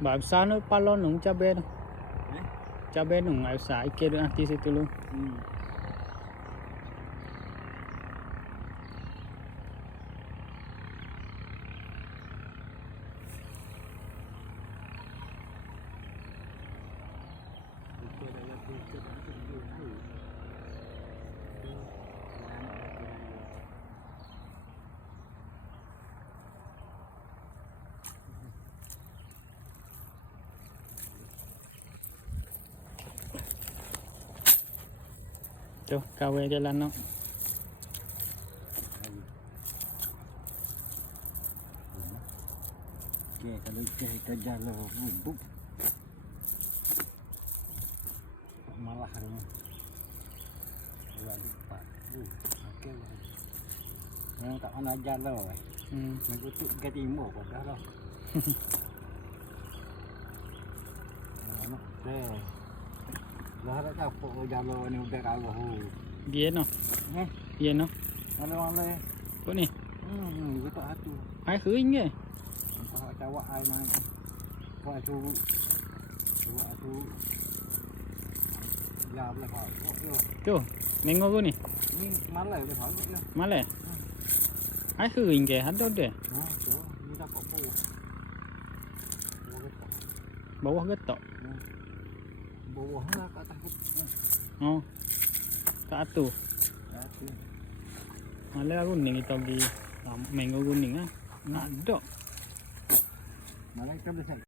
Bảo sao nó palon nung cabe tuh. Cabe nung nggak usah ikir di situ lu. Tuh, KW jalan no. Oke, kalau kita jalan bubuk malah hari lupa. Oke. Yang tak mana jalan. Nagutuk ke timur pada lah. Lah ada apa jalan ni udah Allah. Dia no. Dia no. Mana-mana. Kau ni. Kita hatu. Ai khơi nghe. Kalau cawak ai nang. Kau tu. Ya boleh kau. Tuh, nengok gua nih. Ni malah boleh kau. Malah. Ai khơi nghe hado deh. Ni dah kau bawah. Bawah getok. Bawah lah kat atas. Oh. Kat atas. Malah kuning itu di mango kuning ah. Ada. Malah kita boleh